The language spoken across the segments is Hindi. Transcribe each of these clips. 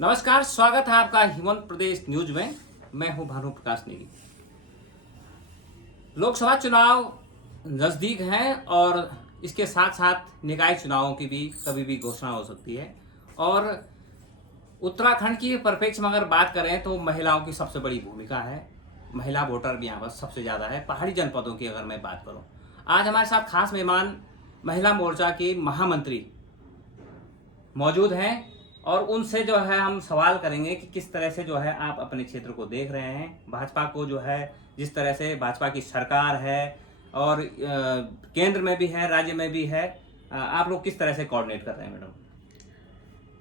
नमस्कार, स्वागत है आपका हिमंत प्रदेश न्यूज में। मैं हूं भानु प्रकाश नेगी। लोकसभा चुनाव नजदीक हैं और इसके साथ साथ निकाय चुनावों की भी कभी भी घोषणा हो सकती है। और उत्तराखंड की परिप्रेक्ष्य में अगर बात करें तो महिलाओं की सबसे बड़ी भूमिका है। महिला वोटर भी यहाँ पर सबसे ज़्यादा है। पहाड़ी जनपदों की अगर मैं बात करूँ, आज हमारे साथ खास मेहमान महिला मोर्चा की महामंत्री मौजूद हैं और उनसे जो है हम सवाल करेंगे कि किस तरह से जो है आप अपने क्षेत्र को देख रहे हैं। भाजपा को जो है जिस तरह से भाजपा की सरकार है और केंद्र में भी है, राज्य में भी है, आप लोग किस तरह से कोऑर्डिनेट कर रहे हैं मैडम?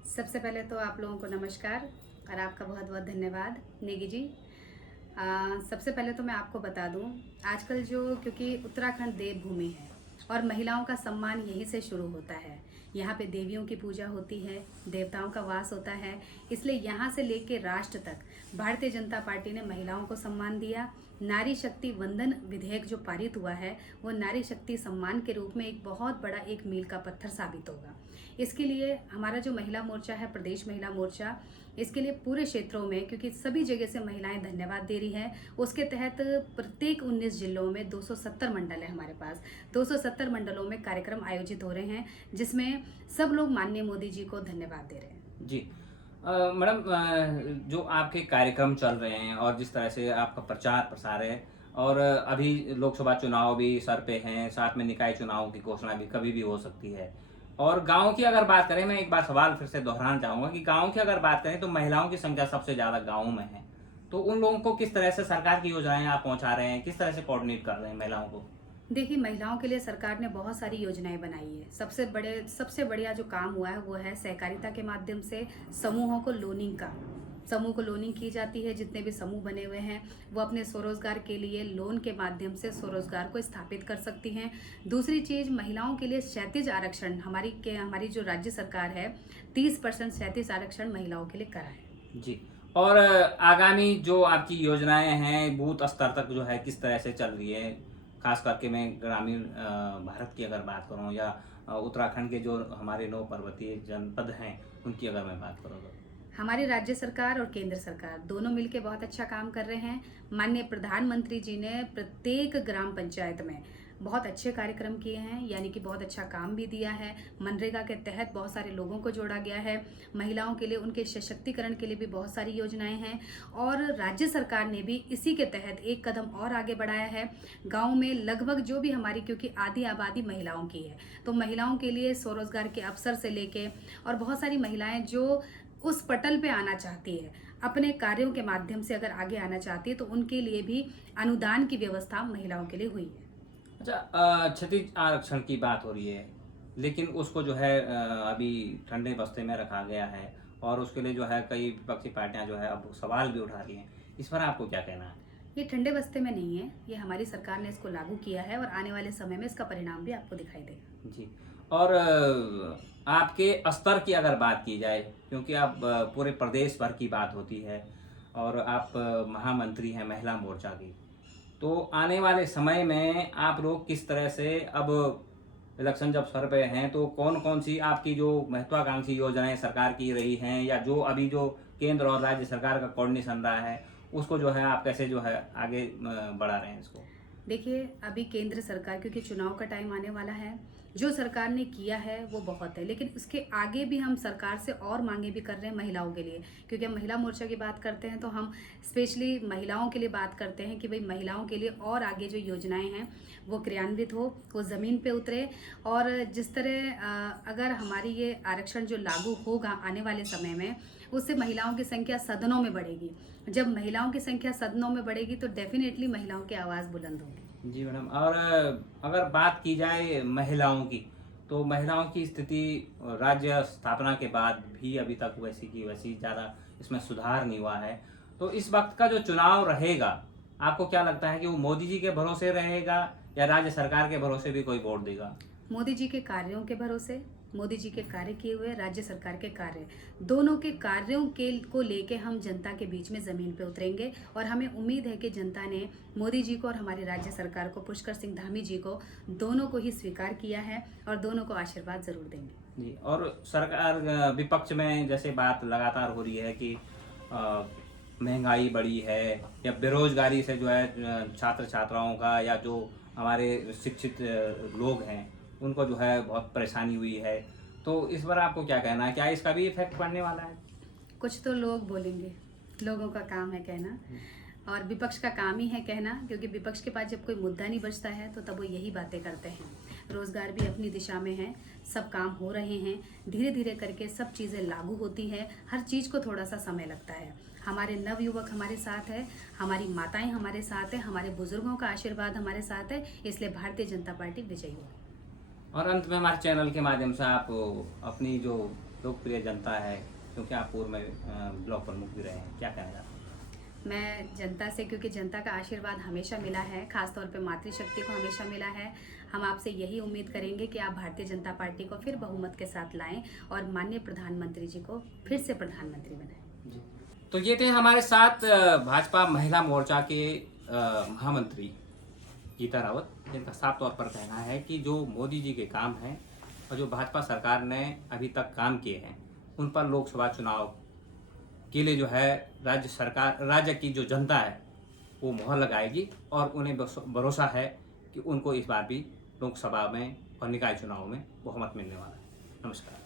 सबसे पहले तो आप लोगों को नमस्कार और आपका बहुत बहुत धन्यवाद नेगी जी। सबसे पहले तो मैं आपको बता दूं, आजकल जो क्योंकि उत्तराखंड देवभूमि है और महिलाओं का सम्मान यहीं से शुरू होता है। यहाँ पे देवियों की पूजा होती है, देवताओं का वास होता है, इसलिए यहाँ से लेके राष्ट्र तक भारतीय जनता पार्टी ने महिलाओं को सम्मान दिया। नारी शक्ति वंदन विधेयक जो पारित हुआ है वो नारी शक्ति सम्मान के रूप में एक बहुत बड़ा एक मील का पत्थर साबित होगा। इसके लिए हमारा जो महिला मोर्चा है, प्रदेश महिला मोर्चा, इसके लिए पूरे क्षेत्रों में, क्योंकि सभी जगह से महिलाएं धन्यवाद दे रही हैं, उसके तहत प्रत्येक 19 जिलों में 270 मंडल है हमारे पास। 270 मंडलों में कार्यक्रम आयोजित हो रहे हैं जिसमें सब लोग माननीय मोदी जी को धन्यवाद दे रहे हैं। जी मैडम, जो आपके कार्यक्रम चल रहे हैं और जिस तरह से आपका प्रचार प्रसार है और अभी लोकसभा चुनाव भी सर पे हैं, साथ में निकाय चुनाव की घोषणा भी कभी भी हो सकती है। और गांव की अगर बात करें, मैं एक बार सवाल फिर से दोहराना चाहूंगा कि गांव की अगर बात करें तो महिलाओं की संख्या सबसे ज्यादा गाँव में है। तो उन लोगों को किस तरह से सरकार की योजनाएं आप पहुंचा रहे हैं, किस तरह से कोऑर्डिनेट कर रहे हैं महिलाओं को? देखिए, महिलाओं के लिए सरकार ने बहुत सारी योजनाएं बनाई है। सबसे बढ़िया जो काम हुआ है वो है सहकारिता के माध्यम से समूहों को लोनिंग का। समूह को लोनिंग की जाती है। जितने भी समूह बने हुए हैं वो अपने स्वरोजगार के लिए लोन के माध्यम से स्वरोजगार को स्थापित कर सकती हैं। दूसरी चीज, महिलाओं के लिए क्षैतिज आरक्षण हमारी जो राज्य सरकार है 30% क्षैतिज आरक्षण महिलाओं के लिए करा है जी। और आगामी जो आपकी योजनाएं हैं बूथ स्तर तक जो है किस तरह से चल रही है? खास करके मैं ग्रामीण भारत की अगर बात करूं या उत्तराखंड के जो हमारे 9 पर्वतीय जनपद हैं उनकी अगर मैं बात करूं तो हमारी राज्य सरकार और केंद्र सरकार दोनों मिलकर बहुत अच्छा काम कर रहे हैं। माननीय प्रधानमंत्री जी ने प्रत्येक ग्राम पंचायत में बहुत अच्छे कार्यक्रम किए हैं, यानी कि बहुत अच्छा काम भी दिया है। मनरेगा के तहत बहुत सारे लोगों को जोड़ा गया है। महिलाओं के लिए उनके सशक्तिकरण के लिए भी बहुत सारी योजनाएं हैं और राज्य सरकार ने भी इसी के तहत एक कदम और आगे बढ़ाया है। गांव में लगभग जो भी हमारी, क्योंकि आधी आबादी महिलाओं की है, तो महिलाओं के लिए स्वरोजगार के अवसर से लेके और बहुत सारी महिलाएं जो उस पटल पे आना चाहती है, अपने कार्यों के माध्यम से अगर आगे आना चाहती है, तो उनके लिए भी अनुदान की व्यवस्था महिलाओं के लिए हुई है। अच्छा, क्षतिज आरक्षण की बात हो रही है, लेकिन उसको जो है अभी ठंडे बस्ते में रखा गया है और उसके लिए जो है कई विपक्षी पार्टियां जो है अब सवाल भी उठा रही हैं। इस पर आपको क्या कहना है? ये ठंडे बस्ते में नहीं है, ये हमारी सरकार ने इसको लागू किया है और आने वाले समय में इसका परिणाम भी आपको दिखाई देगा। जी। और आपके स्तर की अगर बात की जाए, क्योंकि आप पूरे प्रदेश भर की बात होती है और आप महामंत्री हैं महिला मोर्चा की, तो आने वाले समय में आप लोग किस तरह से, अब इलेक्शन जब सर पे हैं, तो कौन कौन सी आपकी जो महत्वाकांक्षी योजनाएं सरकार की रही हैं या जो अभी जो केंद्र और राज्य सरकार का कोऑर्डिनेशन रहा है उसको जो है आप कैसे जो है आगे बढ़ा रहे हैं इसको? देखिए, अभी केंद्र सरकार, क्योंकि चुनाव का टाइम आने वाला है, जो सरकार ने किया है वो बहुत है, लेकिन उसके आगे भी हम सरकार से और मांगे भी कर रहे हैं महिलाओं के लिए। क्योंकि हम महिला मोर्चा की बात करते हैं तो हम स्पेशली महिलाओं के लिए बात करते हैं कि भाई महिलाओं के लिए और आगे जो योजनाएं हैं वो क्रियान्वित हो, वो ज़मीन पे उतरे। और जिस तरह अगर हमारी ये आरक्षण जो लागू होगा आने वाले समय में, उससे महिलाओं की संख्या सदनों में बढ़ेगी। जब महिलाओं की संख्या सदनों में बढ़ेगी तो डेफिनेटली महिलाओं की आवाज़ बुलंद होगी। जी मैडम। और अगर बात की जाए महिलाओं की, तो महिलाओं की स्थिति राज्य स्थापना के बाद भी अभी तक वैसी की वैसी, ज़्यादा इसमें सुधार नहीं हुआ है। तो इस वक्त का जो चुनाव रहेगा, आपको क्या लगता है कि वो मोदी जी के भरोसे रहेगा या राज्य सरकार के भरोसे भी कोई वोट देगा? मोदी जी के कार्यों के भरोसे, मोदी जी के कार्य किए हुए, राज्य सरकार के कार्य, दोनों के कार्यों के को लेके हम जनता के बीच में ज़मीन पे उतरेंगे। और हमें उम्मीद है कि जनता ने मोदी जी को और हमारी राज्य सरकार को, पुष्कर सिंह धामी जी को, दोनों को ही स्वीकार किया है और दोनों को आशीर्वाद ज़रूर देंगे जी। और सरकार विपक्ष में जैसे बात लगातार हो रही है कि महंगाई बढ़ी है या बेरोजगारी से जो है छात्र छात्राओं का या जो हमारे शिक्षित लोग हैं उनको जो है बहुत परेशानी हुई है, तो इस बार आपको क्या कहना है, क्या इसका भी इफेक्ट पड़ने वाला है? कुछ तो लोग बोलेंगे, लोगों का काम है कहना और विपक्ष का काम ही है कहना, क्योंकि विपक्ष के पास जब कोई मुद्दा नहीं बचता है तो तब वो यही बातें करते हैं। रोजगार भी अपनी दिशा में है, सब काम हो रहे हैं, धीरे धीरे करके सब चीज़ें लागू होती है। हर चीज़ को थोड़ा सा समय लगता है। हमारे नवयुवक हमारे साथ है, हमारी माताएं हमारे साथ है, हमारे बुजुर्गों का आशीर्वाद हमारे साथ है, इसलिए भारतीय जनता पार्टी विजयी होगी। और अंत में हमारे चैनल के माध्यम से आप अपनी जो लोकप्रिय जनता है, क्योंकि आप पूर्व में ब्लॉक प्रमुख भी रहे हैं, क्या कहना चाहते हैं? मैं जनता से, क्योंकि जनता का आशीर्वाद हमेशा मिला है, खासतौर पे मातृशक्ति को हमेशा मिला है, हम आपसे यही उम्मीद करेंगे कि आप भारतीय जनता पार्टी को फिर बहुमत के साथ लाएं और माननीय प्रधानमंत्री जी को फिर से प्रधानमंत्री बनाएं। जी। तो ये थे हमारे साथ भाजपा महिला मोर्चा के महामंत्री गीता रावत, जिनका साफ तौर पर कहना है कि जो मोदी जी के काम हैं और जो भाजपा सरकार ने अभी तक काम किए हैं उन पर लोकसभा चुनाव के लिए जो है राज्य की जो जनता है वो मोहर लगाएगी और उन्हें भरोसा है कि उनको इस बार भी लोकसभा में और निकाय चुनाव में बहुमत मिलने वाला है। नमस्कार।